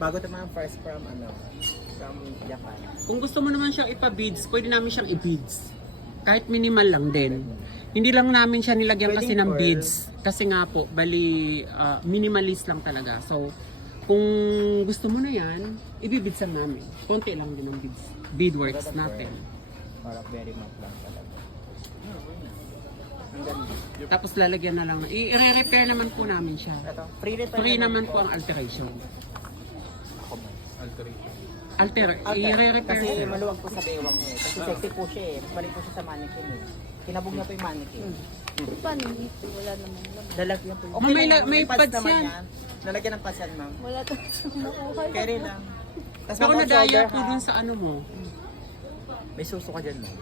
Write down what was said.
Bago ito mga first from Japan. Kung gusto mo naman siyang ipa-beads, pwede namin siyang i-beads. Kahit minimal lang din. Hindi lang namin siya nilagyan kasi ng beads. Kasi nga po, bali minimalist lang talaga. So, kung gusto mo na yan, ibibidsan namin. Konti lang din ang beads. Beadworks natin. Para very matte lang talaga. Ang ganda. Tapos lalagyan na lang. I-re-repair naman po namin siya. Ito, free repair Free naman po ang alteration. I-re-repair Kasi siya. maluwag po sa bewang niya. Kasi sexy po siya eh. Balik po siya sa mannequin eh. Kinabog niya po yung mannequin. Paano dito? Wala namang laman. Lalagyan po Oh, may pads pads naman yan. Lalagyan ng pads yan, ma'am. Wala tayong makuha. Carry lang. Tapos Pero ma'am, na-diet shoulder, po ha? dun sa ano mo. May suso ka dyan, ma'am.